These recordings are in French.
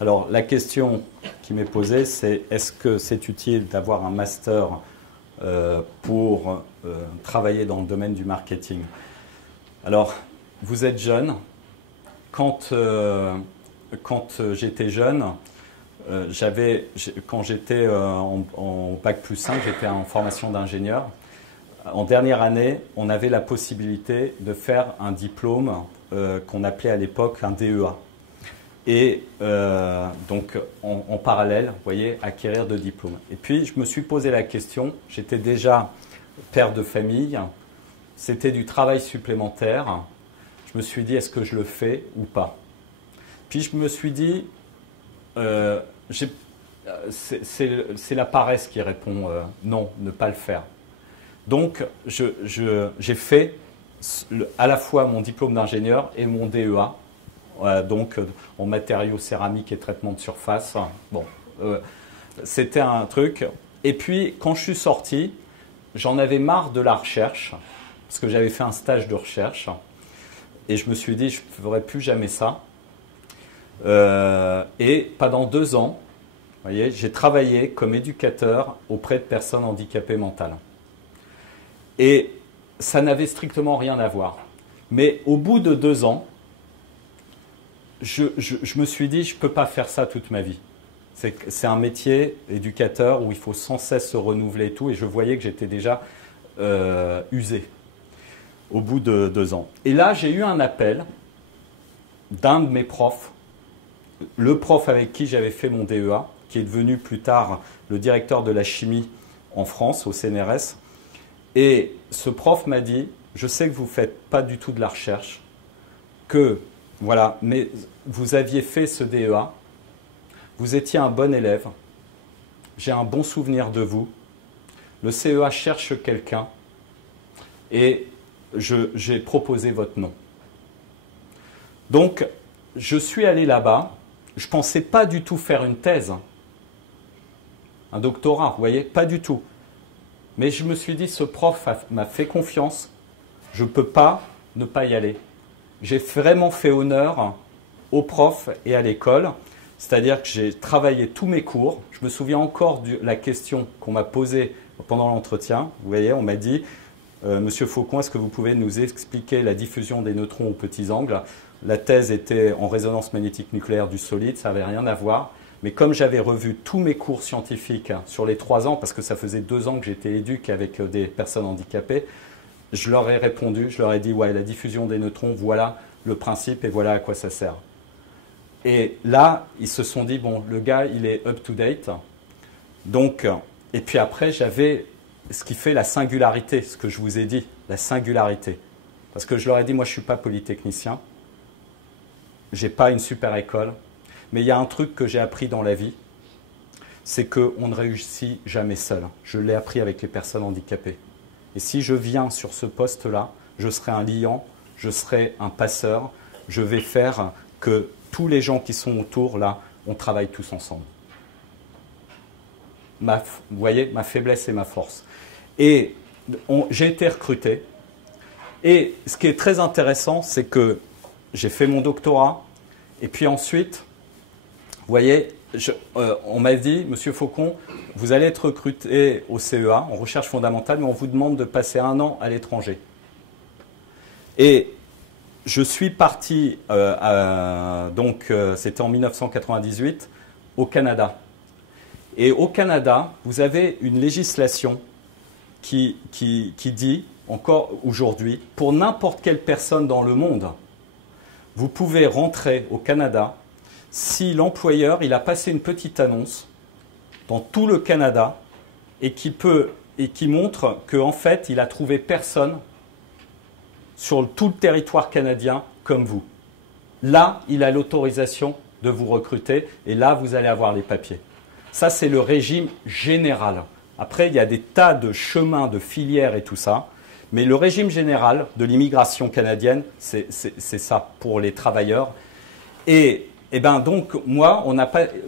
Alors, la question qui m'est posée, c'est est-ce que c'est utile d'avoir un master pour travailler dans le domaine du marketing? Alors, vous êtes jeune. Quand j'étais jeune, quand j'étais en bac plus 5, j'étais en formation d'ingénieur. En dernière année, on avait la possibilité de faire un diplôme qu'on appelait à l'époque un DEA. Et donc, en parallèle, vous voyez, acquérir de diplômes. Et puis, je me suis posé la question, j'étais déjà père de famille, c'était du travail supplémentaire. Je me suis dit, est-ce que je le fais ou pas? Puis, je me suis dit, c'est la paresse qui répond non, ne pas le faire. Donc, j'ai fait à la fois mon diplôme d'ingénieur et mon DEA. Donc en matériaux céramiques et traitement de surface. Bon, c'était un truc. Et puis, quand je suis sorti, j'en avais marre de la recherche, parce que j'avais fait un stage de recherche. Et je me suis dit, je ne ferai plus jamais ça. Et pendant 2 ans, vous voyez, j'ai travaillé comme éducateur auprès de personnes handicapées mentales. Et ça n'avait strictement rien à voir. Mais au bout de 2 ans, je me suis dit, je ne peux pas faire ça toute ma vie. C'est un métier, éducateur, où il faut sans cesse se renouveler et tout. Et je voyais que j'étais déjà usé au bout de 2 ans. Et là, j'ai eu un appel d'un de mes profs, le prof avec qui j'avais fait mon DEA, qui est devenu plus tard le directeur de la chimie en France, au CNRS. Et ce prof m'a dit, je sais que vous ne faites pas du tout de la recherche, que, voilà, mais vous aviez fait ce DEA, vous étiez un bon élève, j'ai un bon souvenir de vous, le CEA cherche quelqu'un et j'ai proposé votre nom. Donc, je suis allé là-bas, je ne pensais pas du tout faire une thèse, un doctorat, vous voyez, pas du tout. Mais je me suis dit, ce prof m'a fait confiance, je ne peux pas ne pas y aller. J'ai vraiment fait honneur au prof et à l'école, c'est-à-dire que j'ai travaillé tous mes cours. Je me souviens encore de la question qu'on m'a posée pendant l'entretien. Vous voyez, on m'a dit, Monsieur Faucon, est-ce que vous pouvez nous expliquer la diffusion des neutrons aux petits angles? La thèse était en résonance magnétique nucléaire du solide, ça n'avait rien à voir. Mais comme j'avais revu tous mes cours scientifiques sur les 3 ans, parce que ça faisait 2 ans que j'étais éduque avec des personnes handicapées, je leur ai répondu, je leur ai dit, ouais, la diffusion des neutrons, voilà le principe et voilà à quoi ça sert. Et là, ils se sont dit, bon, le gars, il est up-to-date. Donc, et puis après, j'avais ce qui fait la singularité, ce que je vous ai dit, la singularité. Parce que je leur ai dit, moi, je ne suis pas polytechnicien, je n'ai pas une super école, mais il y a un truc que j'ai appris dans la vie, c'est qu'on ne réussit jamais seul. Je l'ai appris avec les personnes handicapées. Et si je viens sur ce poste-là, je serai un liant, je serai un passeur, je vais faire que tous les gens qui sont autour, là, on travaille tous ensemble. Vous voyez, ma faiblesse et ma force. Et j'ai été recruté. Et ce qui est très intéressant, c'est que j'ai fait mon doctorat. Et puis ensuite, vous voyez, on m'a dit, Monsieur Faucon, vous allez être recruté au CEA, en recherche fondamentale, mais on vous demande de passer 1 an à l'étranger. Et je suis parti, donc c'était en 1998, au Canada. Et au Canada, vous avez une législation qui dit, encore aujourd'hui, pour n'importe quelle personne dans le monde, vous pouvez rentrer au Canada si l'employeur il a passé une petite annonce dans tout le Canada et qui montre qu'en fait, il a trouvé personne sur tout le territoire canadien comme vous. Là, il a l'autorisation de vous recruter et là, vous allez avoir les papiers. Ça, c'est le régime général. Après, il y a des tas de chemins, de filières et tout ça. Mais le régime général de l'immigration canadienne, c'est ça pour les travailleurs. Et ben donc, moi,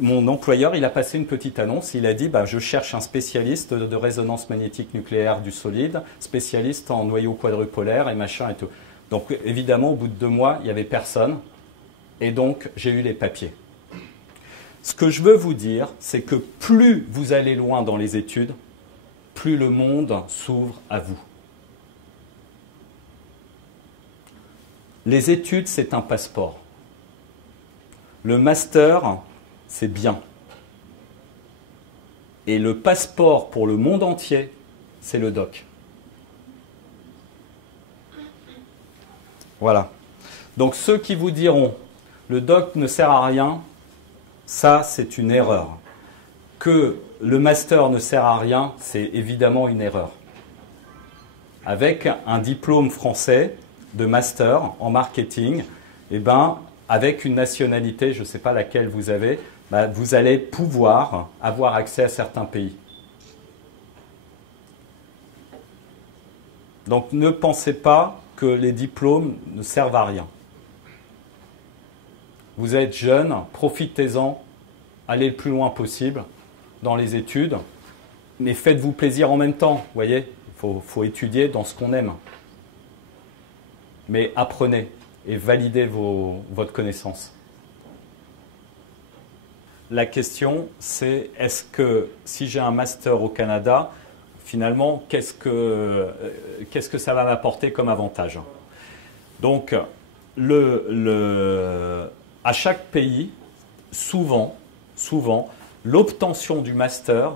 mon employeur, il a passé une petite annonce. Il a dit, je cherche un spécialiste de résonance magnétique nucléaire du solide, spécialiste en noyau quadrupolaire et machin et tout. Donc, évidemment, au bout de 2 mois, il n'y avait personne. Et donc, j'ai eu les papiers. Ce que je veux vous dire, c'est que plus vous allez loin dans les études, plus le monde s'ouvre à vous. Les études, c'est un passeport. Le master, c'est bien. Et le passeport pour le monde entier, c'est le doc. Voilà. Donc ceux qui vous diront le doc ne sert à rien, ça c'est une erreur. Que le master ne sert à rien, c'est évidemment une erreur. Avec un diplôme français de master en marketing, eh ben, avec une nationalité, je ne sais pas laquelle vous avez, vous allez pouvoir avoir accès à certains pays. Donc ne pensez pas que les diplômes ne servent à rien. Vous êtes jeune, profitez-en, allez le plus loin possible dans les études, mais faites-vous plaisir en même temps, vous voyez, il faut étudier dans ce qu'on aime. Mais apprenez et validez votre connaissance. La question, c'est est-ce que si j'ai un master au Canada, finalement, qu'est-ce que ça va m'apporter comme avantage? Donc, à chaque pays, souvent, l'obtention du master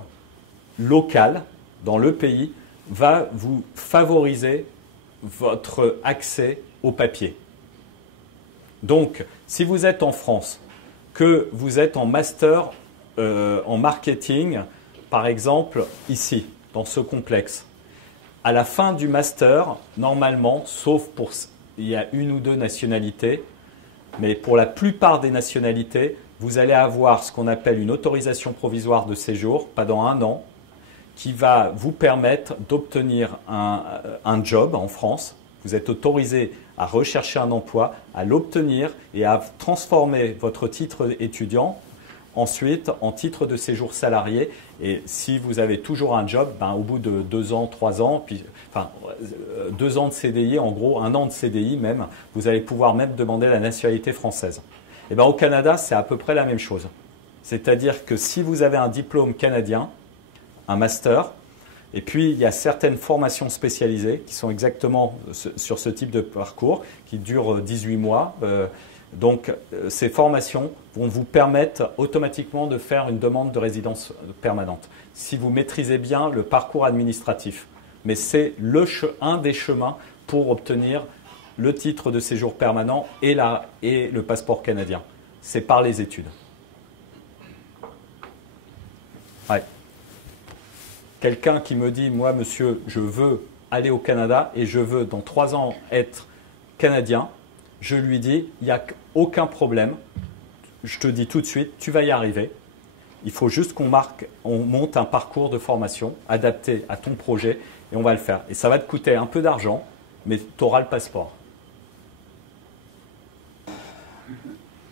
local dans le pays va vous favoriser votre accès au papier. Donc, si vous êtes en France, que vous êtes en master en marketing, par exemple, ici, dans ce complexe, à la fin du master, normalement, sauf pour il y a une ou deux nationalités, mais pour la plupart des nationalités, vous allez avoir ce qu'on appelle une autorisation provisoire de séjour pendant 1 an, qui va vous permettre d'obtenir un job en France. Vous êtes autorisé à rechercher un emploi, à l'obtenir et à transformer votre titre étudiant ensuite en titre de séjour salarié. Et si vous avez toujours un job, au bout de 2 ans, 3 ans, 2 ans de CDI, en gros 1 an de CDI même, vous allez pouvoir même demander la nationalité française. Et au Canada, c'est à peu près la même chose. C'est-à-dire que si vous avez un diplôme canadien, un master, et puis il y a certaines formations spécialisées qui sont exactement sur ce type de parcours, qui durent 18 mois. Donc ces formations vont vous permettre automatiquement de faire une demande de résidence permanente, si vous maîtrisez bien le parcours administratif. Mais c'est un des chemins pour obtenir le titre de séjour permanent et le passeport canadien. C'est par les études. Ouais. Quelqu'un qui me dit, moi monsieur, je veux aller au Canada et je veux dans 3 ans être canadien, je lui dis, il n'y a aucun problème, je te dis tout de suite, tu vas y arriver. Il faut juste qu'on monte un parcours de formation adapté à ton projet et on va le faire. Et ça va te coûter un peu d'argent, mais tu auras le passeport.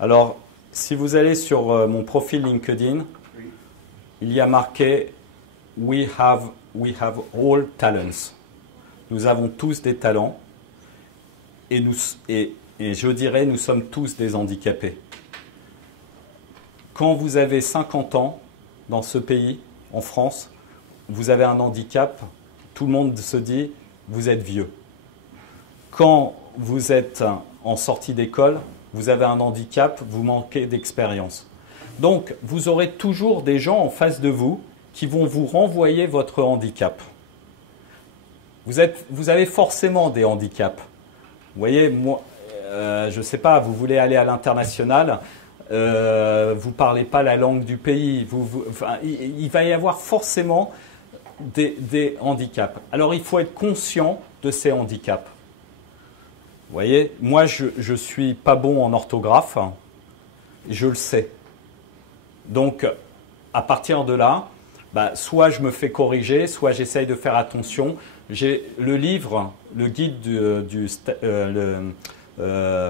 Alors, si vous allez sur mon profil LinkedIn, il y a marqué « We have all talents ». Nous avons tous des talents et je dirais nous sommes tous des handicapés. Quand vous avez 50 ans dans ce pays, en France, vous avez un handicap, tout le monde se dit « vous êtes vieux ». Quand vous êtes en sortie d'école, vous avez un handicap, vous manquez d'expérience. Donc, vous aurez toujours des gens en face de vous qui vont vous renvoyer votre handicap. Vous avez forcément des handicaps. Vous voyez, moi, je ne sais pas, vous voulez aller à l'international, vous ne parlez pas la langue du pays, il va y avoir forcément des handicaps. Alors, il faut être conscient de ces handicaps. Vous voyez, moi, je ne suis pas bon en orthographe, je le sais. Donc, à partir de là, soit je me fais corriger, soit j'essaye de faire attention. J'ai le livre, le guide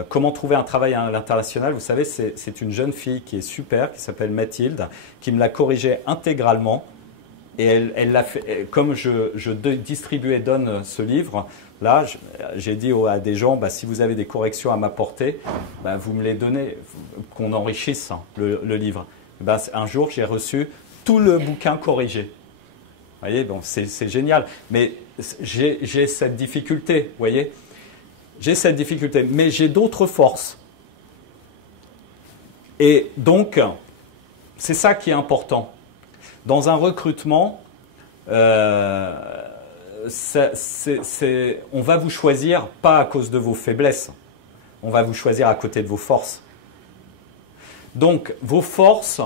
Comment trouver un travail à l'international. Vous savez, c'est une jeune fille qui est super, qui s'appelle Mathilde, qui me l'a corrigé intégralement. Et elle l'a fait, comme je distribue et donne ce livre, là, j'ai dit à des gens, si vous avez des corrections à m'apporter, vous me les donnez, qu'on enrichisse le livre. Ben, un jour, j'ai reçu tout le bouquin corrigé. Vous voyez, bon, c'est génial. Mais j'ai cette difficulté, vous voyez. J'ai cette difficulté, mais j'ai d'autres forces. Et donc, c'est ça qui est important. Dans un recrutement, on va vous choisir pas à cause de vos faiblesses. On va vous choisir à côté de vos forces. Donc, vos forces,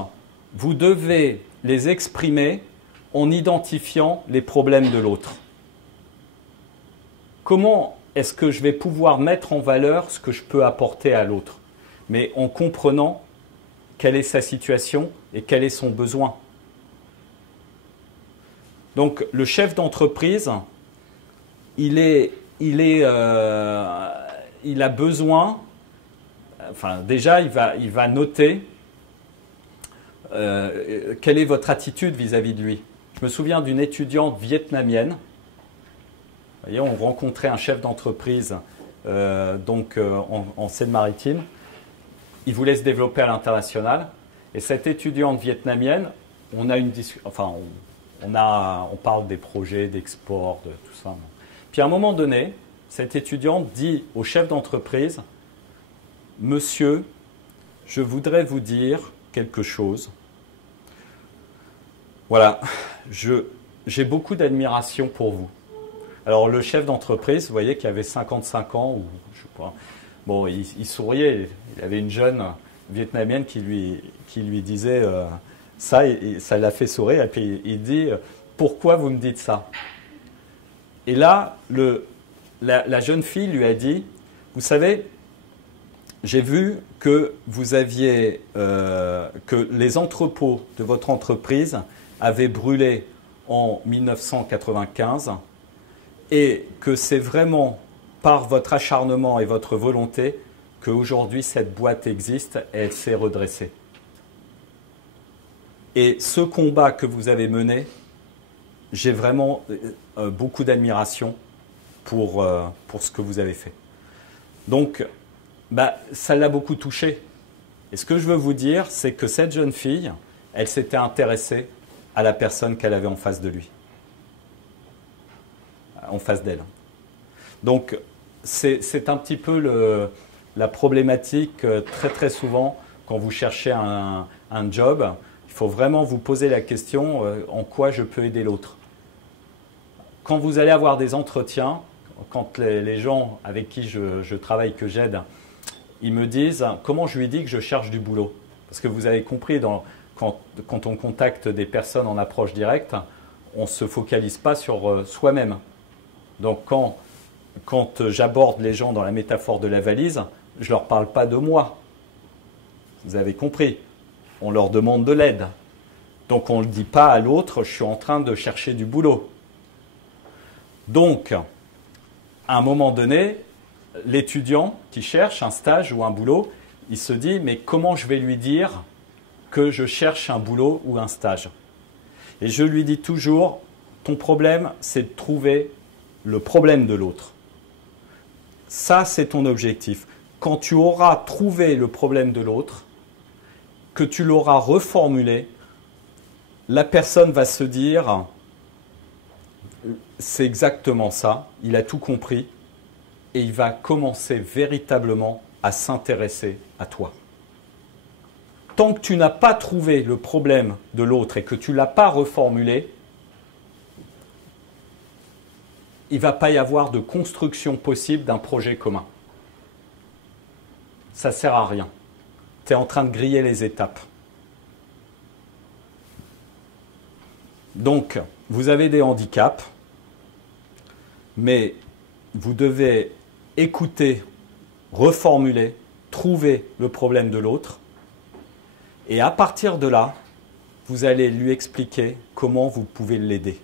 vous devez les exprimer en identifiant les problèmes de l'autre. Comment est-ce que je vais pouvoir mettre en valeur ce que je peux apporter à l'autre? Mais en comprenant quelle est sa situation et quel est son besoin. Donc, le chef d'entreprise, il a besoin, enfin déjà, il va noter quelle est votre attitude vis-à-vis de lui. Je me souviens d'une étudiante vietnamienne. Vous voyez, on rencontrait un chef d'entreprise en Seine-Maritime. Il voulait se développer à l'international. Et cette étudiante vietnamienne, on a une discussion, enfin, on parle des projets, d'export, de tout ça. Puis à un moment donné, cette étudiante dit au chef d'entreprise, « Monsieur, je voudrais vous dire quelque chose. Voilà, j'ai beaucoup d'admiration pour vous. » Alors le chef d'entreprise, vous voyez, qui avait 55 ans, ou je sais pas, bon, il souriait. Il y avait une jeune vietnamienne qui lui disait ça, et ça l'a fait sourire. Et puis il dit, pourquoi vous me dites ça? Et là, la jeune fille lui a dit, vous savez, j'ai vu que vous aviez, que les entrepôts de votre entreprise avaient brûlé en 1995 et que c'est vraiment par votre acharnement et votre volonté qu'aujourd'hui cette boîte existe et elle s'est redressée. Et ce combat que vous avez mené, j'ai vraiment beaucoup d'admiration pour ce que vous avez fait. Donc, ça l'a beaucoup touché. Et ce que je veux vous dire, c'est que cette jeune fille, elle s'était intéressée à la personne qu'elle avait en face de lui. En face d'elle. Donc, c'est un petit peu la problématique très très souvent quand vous cherchez un job. Il faut vraiment vous poser la question en quoi je peux aider l'autre. Quand vous allez avoir des entretiens, quand les gens avec qui je travaille, que j'aide, ils me disent comment je lui dis que je cherche du boulot. Parce que vous avez compris, quand on contacte des personnes en approche directe, on ne se focalise pas sur soi-même. Donc quand j'aborde les gens dans la métaphore de la valise, je ne leur parle pas de moi. Vous avez compris. On leur demande de l'aide. Donc on ne dit pas à l'autre, je suis en train de chercher du boulot. Donc, à un moment donné, l'étudiant qui cherche un stage ou un boulot, il se dit, mais comment je vais lui dire que je cherche un boulot ou un stage? Et je lui dis toujours, ton problème, c'est de trouver le problème de l'autre. Ça, c'est ton objectif. Quand tu auras trouvé le problème de l'autre, que tu l'auras reformulé, la personne va se dire, c'est exactement ça, il a tout compris, et il va commencer véritablement à s'intéresser à toi. Tant que tu n'as pas trouvé le problème de l'autre et que tu ne l'as pas reformulé, il ne va pas y avoir de construction possible d'un projet commun. Ça ne sert à rien. Tu es en train de griller les étapes. Donc, vous avez des handicaps, mais vous devez écouter, reformuler, trouver le problème de l'autre. Et à partir de là, vous allez lui expliquer comment vous pouvez l'aider.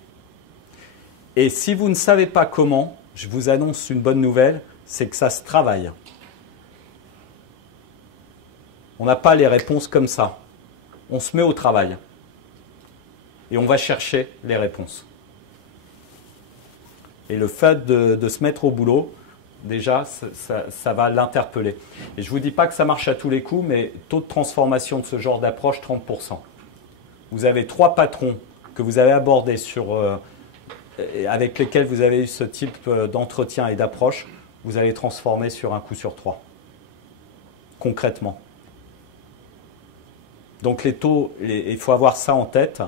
Et si vous ne savez pas comment, je vous annonce une bonne nouvelle, c'est que ça se travaille. On n'a pas les réponses comme ça. On se met au travail. Et on va chercher les réponses. Et le fait de se mettre au boulot, déjà, ça va l'interpeller. Et je ne vous dis pas que ça marche à tous les coups, mais taux de transformation de ce genre d'approche, 30%. Vous avez 3 patrons que vous avez abordés avec lesquels vous avez eu ce type d'entretien et d'approche, vous allez transformer sur un coup sur 3. Concrètement. Donc les taux, il faut avoir ça en tête.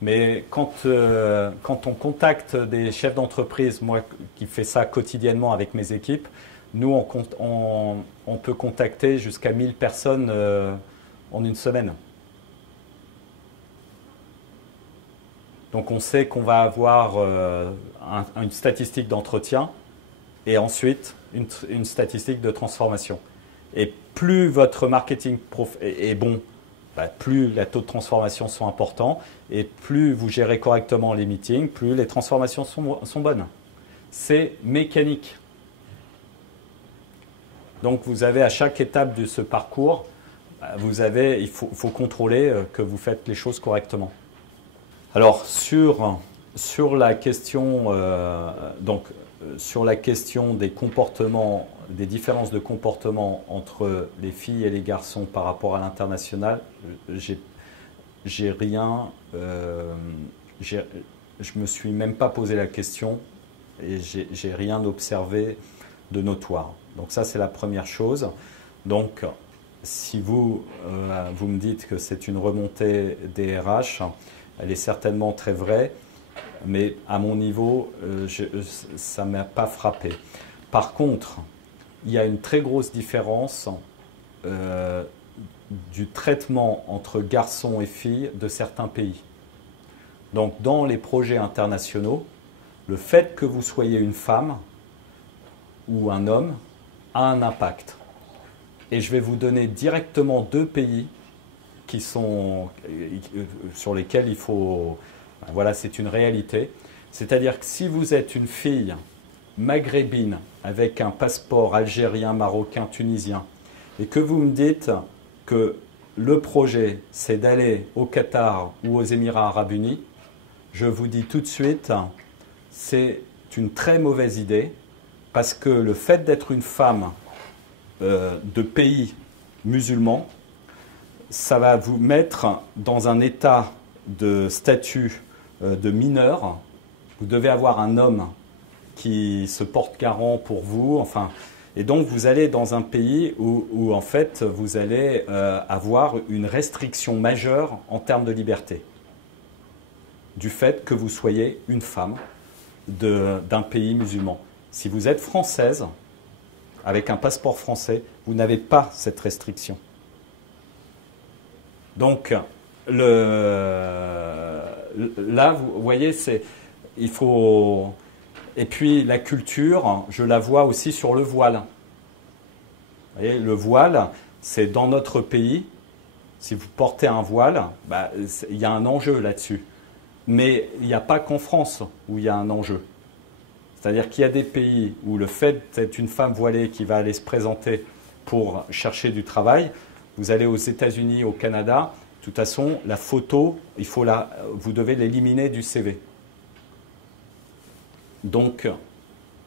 Mais quand on contacte des chefs d'entreprise, moi qui fais ça quotidiennement avec mes équipes, nous on peut contacter jusqu'à 1000 personnes en une semaine. Donc on sait qu'on va avoir une statistique d'entretien et ensuite une statistique de transformation. Et plus votre marketing est bon, plus les taux de transformation sont importants et plus vous gérez correctement les meetings, plus les transformations sont bonnes. C'est mécanique. Donc vous avez à chaque étape de ce parcours, il faut contrôler que vous faites les choses correctement. Alors sur la question, sur la question des comportements, des différences de comportement entre les filles et les garçons par rapport à l'international, je me suis même pas posé la question et j'ai rien observé de notoire. Donc ça c'est la première chose. Donc si vous me dites que c'est une remontée des RH, elle est certainement très vraie. Mais à mon niveau, ça ne m'a pas frappé. Par contre, il y a une très grosse différence du traitement entre garçons et filles de certains pays. Donc dans les projets internationaux, le fait que vous soyez une femme ou un homme a un impact. Et je vais vous donner directement 2 pays sur lesquels il faut... Voilà, c'est une réalité. C'est-à-dire que si vous êtes une fille maghrébine avec un passeport algérien, marocain, tunisien, et que vous me dites que le projet, c'est d'aller au Qatar ou aux Émirats arabes unis, je vous dis tout de suite, c'est une très mauvaise idée, parce que le fait d'être une femme de pays musulmans, ça va vous mettre dans un état de statut de mineur. Vous devez avoir un homme qui se porte garant pour vous, enfin, et donc vous allez dans un pays où en fait vous allez avoir une restriction majeure en termes de liberté du fait que vous soyez une femme d'un pays musulman. Si vous êtes française avec un passeport français, vous n'avez pas cette restriction. Donc là, vous voyez, il faut... Et puis la culture, je la vois aussi sur le voile. Vous voyez, le voile, c'est dans notre pays, si vous portez un voile, il y a un enjeu là-dessus. Mais il n'y a pas qu'en France où il y a un enjeu. C'est-à-dire qu'il y a des pays où le fait d'être une femme voilée qui va aller se présenter pour chercher du travail, vous allez aux États-Unis, au Canada, de toute façon, la photo, vous devez l'éliminer du CV. Donc,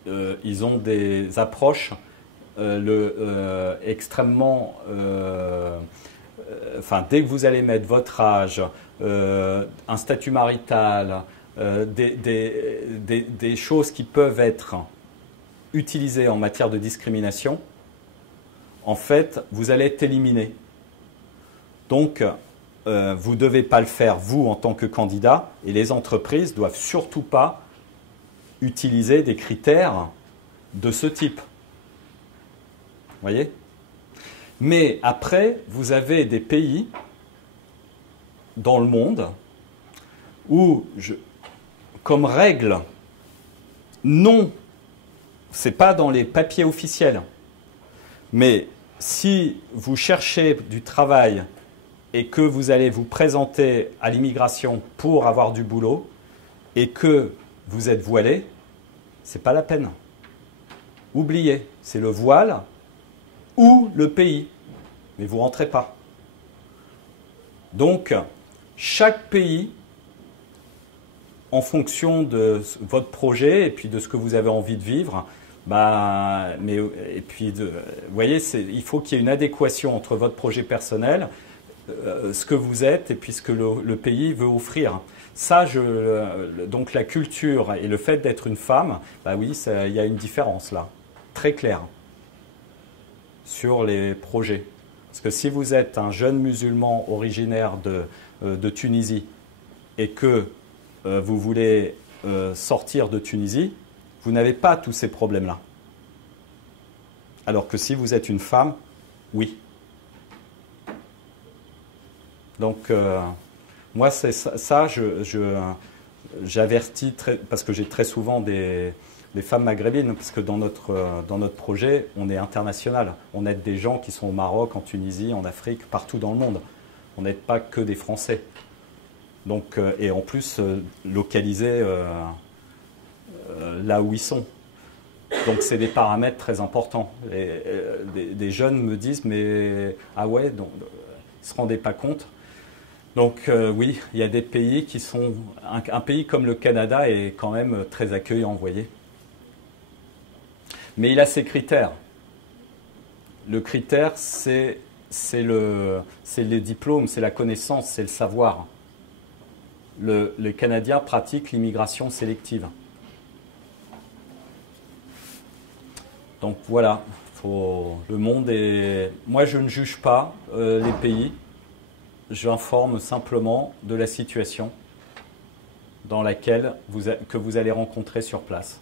ils ont des approches extrêmement... dès que vous allez mettre votre âge, un statut marital, des choses qui peuvent être utilisées en matière de discrimination, en fait, vous allez être éliminé. Donc, vous ne devez pas le faire, vous, en tant que candidat, et les entreprises ne doivent surtout pas utiliser des critères de ce type. Vous voyez ? Mais après, vous avez des pays dans le monde où, comme règle, non, ce n'est pas dans les papiers officiels, mais si vous cherchez du travail et que vous allez vous présenter à l'immigration pour avoir du boulot et que vous êtes voilé, ce n'est pas la peine. Oubliez, c'est le voile ou le pays, mais vous ne rentrez pas. Donc, chaque pays, en fonction de votre projet et puis de ce que vous avez envie de vivre, Et puis, vous voyez, il faut qu'il y ait une adéquation entre votre projet personnel, ce que vous êtes, et puis ce que le pays veut offrir. Ça, donc la culture et le fait d'être une femme, bah oui, il y a une différence là, très claire, sur les projets. Parce que si vous êtes un jeune musulman originaire de Tunisie et que vous voulez sortir de Tunisie, vous n'avez pas tous ces problèmes-là. Alors que si vous êtes une femme, oui. Donc, moi, c'est ça, j'avertis, parce que j'ai très souvent des femmes maghrébines, parce que dans notre projet, on est international. On aide des gens qui sont au Maroc, en Tunisie, en Afrique, partout dans le monde. On n'aide pas que des Français. Donc, et en plus, localisés là où ils sont. Donc, c'est des paramètres très importants. Des jeunes me disent, mais ah ouais, donc, ils ne se rendaient pas compte. Donc oui, il y a des pays qui sont... Un pays comme le Canada est quand même très accueillant, vous voyez. Mais il a ses critères. Le critère, c'est les diplômes, c'est la connaissance, c'est le savoir. Les Canadiens pratiquent l'immigration sélective. Donc voilà, le monde est... Moi, je ne juge pas les pays. J'informe simplement de la situation dans laquelle que vous allez rencontrer sur place.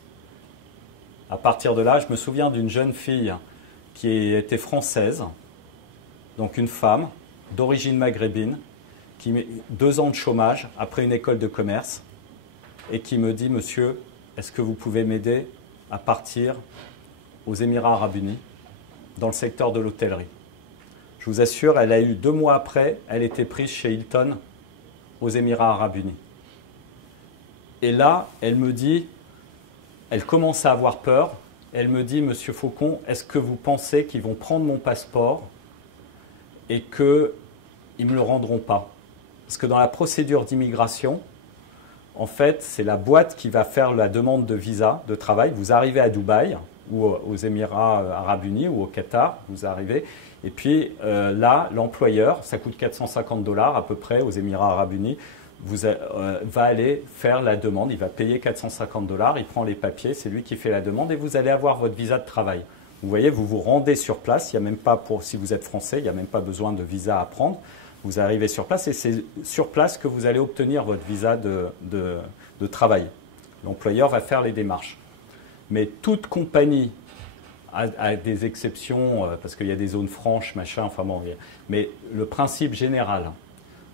À partir de là, je me souviens d'une jeune fille qui était française, donc une femme d'origine maghrébine, qui met 2 ans de chômage après une école de commerce et qui me dit « Monsieur, est-ce que vous pouvez m'aider à partir aux Émirats Arabes Unis dans le secteur de l'hôtellerie ?» Je vous assure, elle a eu 2 mois après, elle était prise chez Hilton aux Émirats Arabes Unis. Et là, elle me dit, elle commence à avoir peur. Elle me dit, Monsieur Faucon, est-ce que vous pensez qu'ils vont prendre mon passeport et qu'ils ne me le rendront pas? Parce que dans la procédure d'immigration, en fait, c'est la boîte qui va faire la demande de visa de travail. Vous arrivez à Dubaï ou aux Émirats Arabes Unis ou au Qatar, vous arrivez. Et puis là, l'employeur, ça coûte 450 $ à peu près aux Émirats Arabes Unis, va aller faire la demande. Il va payer 450 $, il prend les papiers, c'est lui qui fait la demande et vous allez avoir votre visa de travail. Vous voyez, vous vous rendez sur place, il n'y a même pas si vous êtes français, il n'y a même pas besoin de visa à prendre. Vous arrivez sur place et c'est sur place que vous allez obtenir votre visa de travail. L'employeur va faire les démarches. Mais toute compagnie a des exceptions, parce qu'il y a des zones franches, machin, enfin bon. Mais le principe général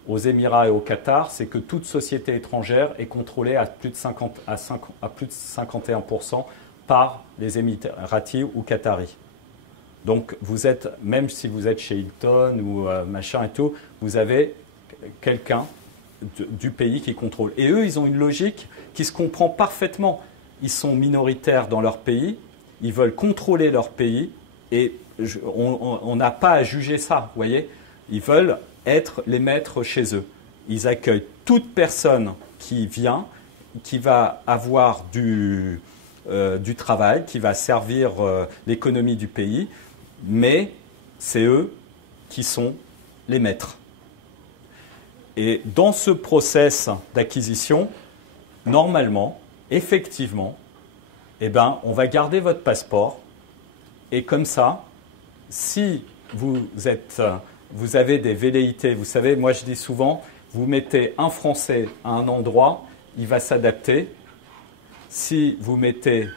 aux Émirats et au Qatar, c'est que toute société étrangère est contrôlée à plus de 51% par les Émiratis ou Qataris. Donc, vous êtes, même si vous êtes chez Hilton ou machin et tout, vous avez quelqu'un du pays qui contrôle. Et eux, ils ont une logique qui se comprend parfaitement. Ils sont minoritaires dans leur pays, ils veulent contrôler leur pays et on n'a pas à juger ça, vous voyez. Ils veulent être les maîtres chez eux. Ils accueillent toute personne qui vient, qui va avoir du travail, qui va servir l'économie du pays, mais c'est eux qui sont les maîtres. Et dans ce process d'acquisition, normalement, effectivement, eh ben, on va garder votre passeport et comme ça, si vous avez des velléités, vous savez, moi je dis souvent, vous mettez un Français à un endroit, il va s'adapter. Si vous mettez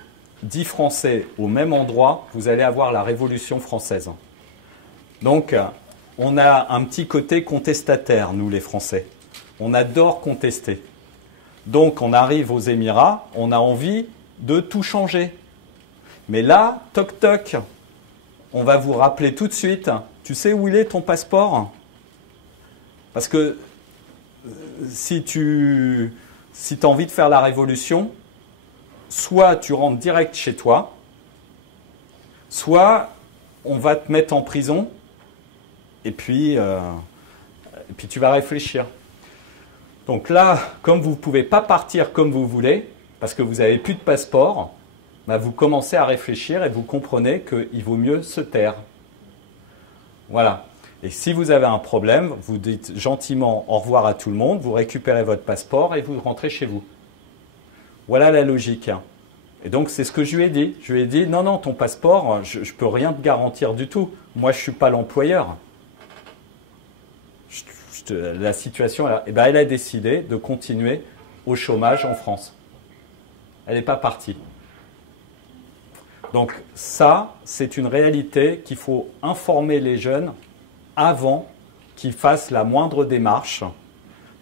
10 Français au même endroit, vous allez avoir la Révolution française. Donc, on a un petit côté contestataire, nous les Français. On adore contester. Donc, on arrive aux Émirats, on a envie de tout changer. Mais là, toc toc, on va vous rappeler tout de suite, tu sais où il est ton passeport? Parce que si tu as envie de faire la révolution, soit tu rentres direct chez toi, soit on va te mettre en prison et puis tu vas réfléchir. Donc là, comme vous ne pouvez pas partir comme vous voulez, parce que vous n'avez plus de passeport, bah, vous commencez à réfléchir et vous comprenez qu'il vaut mieux se taire. Voilà. Et si vous avez un problème, vous dites gentiment au revoir à tout le monde, vous récupérez votre passeport et vous rentrez chez vous. Voilà la logique. Et donc, c'est ce que je lui ai dit. Je lui ai dit, non, non, ton passeport, je ne peux rien te garantir du tout. Moi, je ne suis pas l'employeur. La situation, eh ben, elle a décidé de continuer au chômage en France. Elle n'est pas partie. Donc ça, c'est une réalité qu'il faut informer les jeunes avant qu'ils fassent la moindre démarche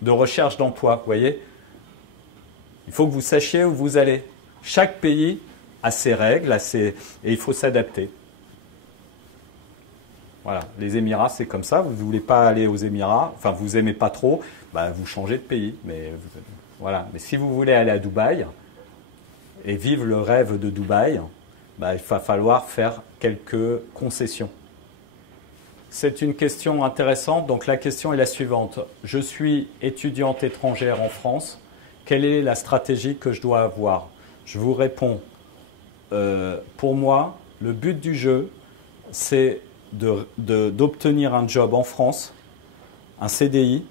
de recherche d'emploi. Vous voyez, il faut que vous sachiez où vous allez. Chaque pays a ses règles et il faut s'adapter. Voilà, les Émirats, c'est comme ça. Vous ne voulez pas aller aux Émirats, enfin, vous n'aimez pas trop, bah, vous changez de pays. Mais, voilà. Mais si vous voulez aller à Dubaï et vivre le rêve de Dubaï, bah, il va falloir faire quelques concessions. C'est une question intéressante. Donc la question est la suivante. Je suis étudiante étrangère en France. Quelle est la stratégie que je dois avoir? Je vous réponds. Pour moi, le but du jeu, c'est d'obtenir un job en France, un CDI,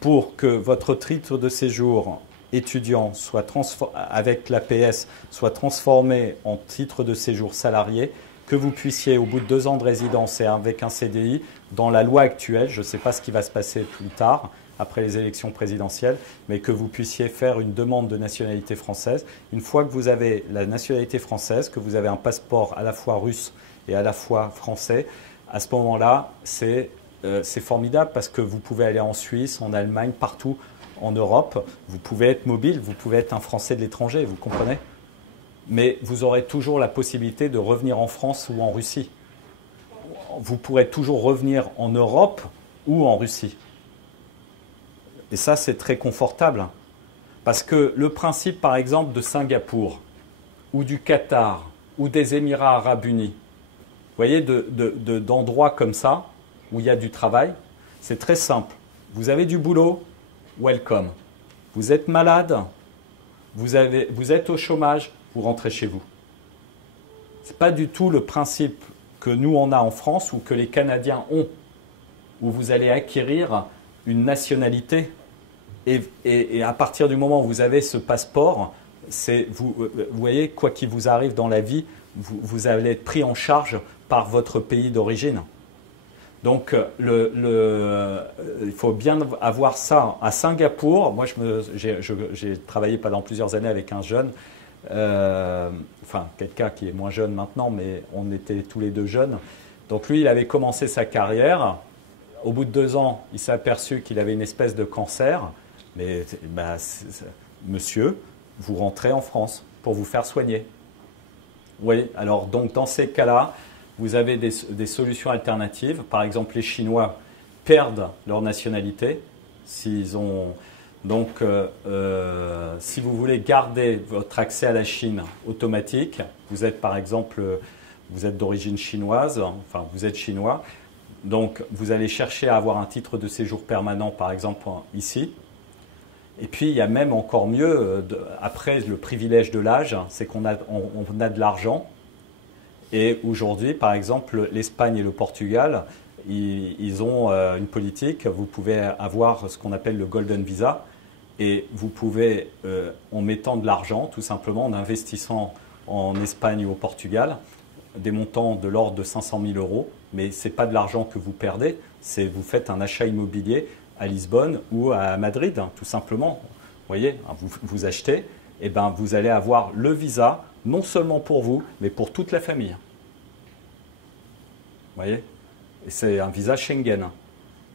pour que votre titre de séjour étudiant soit avec l'APS soit transformé en titre de séjour salarié, que vous puissiez, au bout de 2 ans de résidence et avec un CDI, dans la loi actuelle, je ne sais pas ce qui va se passer plus tard, après les élections présidentielles, mais que vous puissiez faire une demande de nationalité française. Une fois que vous avez la nationalité française, que vous avez un passeport à la fois russe et à la fois français, à ce moment-là, c'est formidable parce que vous pouvez aller en Suisse, en Allemagne, partout en Europe. Vous pouvez être mobile, vous pouvez être un Français de l'étranger, vous comprenez? Mais vous aurez toujours la possibilité de revenir en France ou en Russie. Vous pourrez toujours revenir en Europe ou en Russie. Et ça, c'est très confortable. Parce que le principe, par exemple, de Singapour, ou du Qatar, ou des Émirats arabes unis, vous voyez, d'endroits comme ça, où il y a du travail, c'est très simple. Vous avez du boulot, welcome. Vous êtes malade, vous êtes au chômage, vous rentrez chez vous. Ce n'est pas du tout le principe que nous, on a en France ou que les Canadiens ont, où vous allez acquérir une nationalité. Et à partir du moment où vous avez ce passeport, vous voyez, quoi qu'il vous arrive dans la vie, vous allez être pris en charge par votre pays d'origine. Donc, il faut bien avoir ça. À Singapour, moi, j'ai travaillé pendant plusieurs années avec un jeune, enfin, quelqu'un qui est moins jeune maintenant, mais on était tous les deux jeunes. Donc, lui, il avait commencé sa carrière. Au bout de 2 ans, il s'est aperçu qu'il avait une espèce de cancer. Mais, bah, monsieur, vous rentrez en France pour vous faire soigner. Oui, alors, donc, dans ces cas-là, vous avez des solutions alternatives. Par exemple, les Chinois perdent leur nationalité. S'ils ont, donc, si vous voulez garder votre accès à la Chine automatique, vous êtes par exemple, vous êtes d'origine chinoise, enfin vous êtes chinois, donc vous allez chercher à avoir un titre de séjour permanent par exemple ici. Et puis il y a même encore mieux, après le privilège de l'âge, c'est qu'on a de l'argent. Et aujourd'hui, par exemple, l'Espagne et le Portugal, ils ont une politique, vous pouvez avoir ce qu'on appelle le Golden Visa, et vous pouvez, en mettant de l'argent, tout simplement, en investissant en Espagne ou au Portugal, des montants de l'ordre de 500 000 €, mais ce n'est pas de l'argent que vous perdez, c'est vous faites un achat immobilier à Lisbonne ou à Madrid, tout simplement. Vous voyez, vous achetez, et ben vous allez avoir le visa, non seulement pour vous, mais pour toute la famille. Vous voyez? Et c'est un visa Schengen.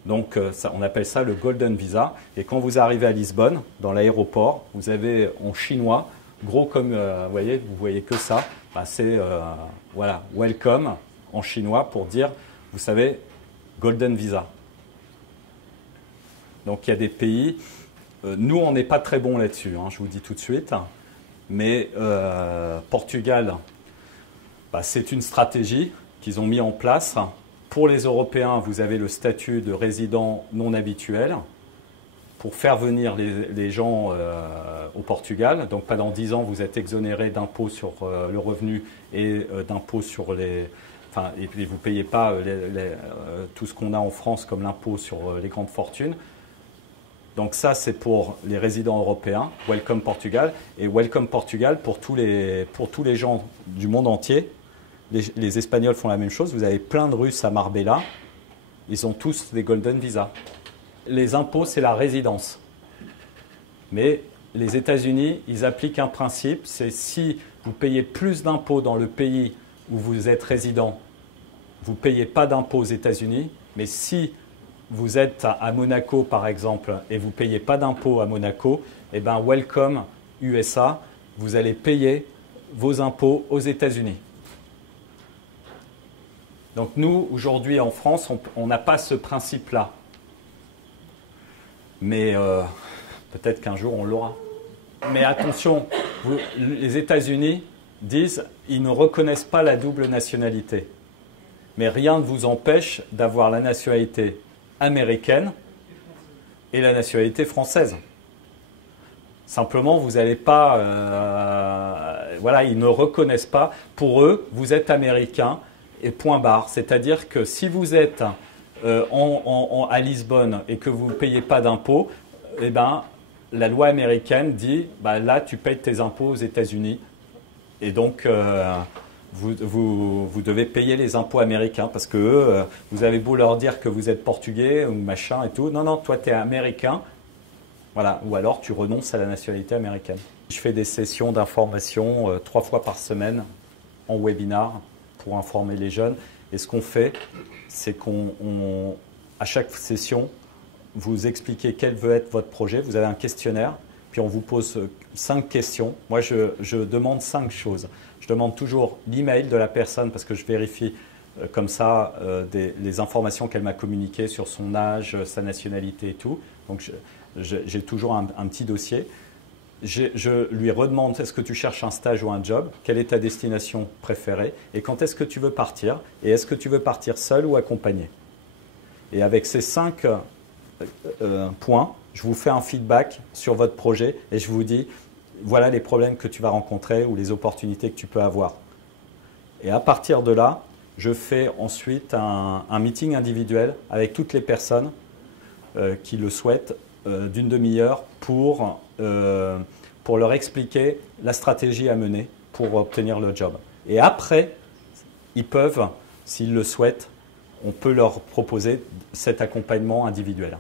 Donc, on appelle ça le Golden Visa. Et quand vous arrivez à Lisbonne, dans l'aéroport, vous avez en chinois, gros comme, vous voyez que ça, bah, c'est, voilà, welcome en chinois pour dire, vous savez, Golden Visa. Donc, il y a des pays, nous, on n'est pas très bons là-dessus, hein, je vous dis tout de suite. Mais Portugal, bah, c'est une stratégie qu'ils ont mis en place. Pour les Européens, vous avez le statut de résident non habituel. pour faire venir les gens au Portugal. Donc pendant 10 ans, vous êtes exonéré d'impôts sur le revenu et d'impôts sur les... Enfin, et puis vous ne payez pas tout ce qu'on a en France comme l'impôt sur les grandes fortunes. Donc ça, c'est pour les résidents européens, Welcome Portugal. Et Welcome Portugal pour tous les gens du monde entier. Les Espagnols font la même chose. Vous avez plein de Russes à Marbella. Ils ont tous des Golden Visa. Les impôts, c'est la résidence. Mais les États-Unis, ils appliquent un principe, c'est si vous payez plus d'impôts dans le pays où vous êtes résident, vous ne payez pas d'impôts aux États-Unis, mais si vous êtes à Monaco, par exemple, et vous ne payez pas d'impôts à Monaco, eh bien, Welcome USA, vous allez payer vos impôts aux États-Unis. Donc nous, aujourd'hui en France, on n'a pas ce principe-là. Mais peut-être qu'un jour, on l'aura. Mais attention, les États-Unis disent qu'ils ne reconnaissent pas la double nationalité. Mais rien ne vous empêche d'avoir la nationalité américaine et la nationalité française. Simplement, vous n'allez pas... voilà, ils ne reconnaissent pas. Pour eux, vous êtes américain et point barre. C'est-à-dire que si vous êtes à Lisbonne et que vous ne payez pas d'impôts, eh ben, la loi américaine dit bah, là, tu payes tes impôts aux États-Unis. Et donc, vous devez payer les impôts américains parce que vous avez beau leur dire que vous êtes portugais ou machin et tout. Non, non, toi, tu es américain. Voilà. Ou alors, tu renonces à la nationalité américaine. Je fais des sessions d'information 3 fois par semaine en webinar pour informer les jeunes. Et ce qu'on fait, c'est qu'à chaque session, vous expliquez quel veut être votre projet. Vous avez un questionnaire, puis on vous pose 5 questions. Moi, je demande 5 choses. Je demande toujours l'email de la personne parce que je vérifie comme ça les informations qu'elle m'a communiquées sur son âge, sa nationalité et tout. Donc, j'ai toujours un petit dossier. Je lui redemande est-ce que tu cherches un stage ou un job, quelle est ta destination préférée et quand est-ce que tu veux partir et est-ce que tu veux partir seul ou accompagné. Et avec ces 5 points, je vous fais un feedback sur votre projet et je vous dis voilà les problèmes que tu vas rencontrer ou les opportunités que tu peux avoir. Et à partir de là, je fais ensuite un meeting individuel avec toutes les personnes qui le souhaitent d'une demi-heure pour leur expliquer la stratégie à mener pour obtenir le job. Et après, ils peuvent, s'ils le souhaitent, on peut leur proposer cet accompagnement individuel.